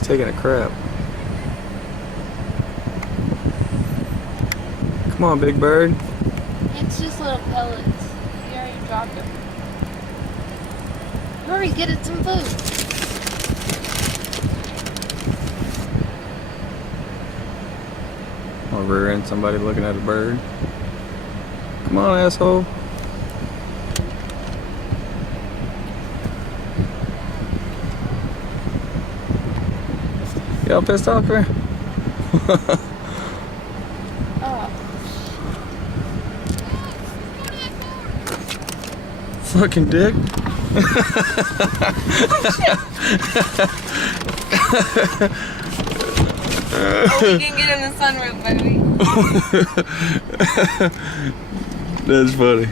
He's taking a crap. Come on, big bird. It's just little pellets. You already dropped them. Hurry, get it some food. Or rear end somebody looking at a bird. Come on, asshole. Y'all pissed off here? Oh. Fucking dick. Oh, we can get in the sunroof, baby. That's funny.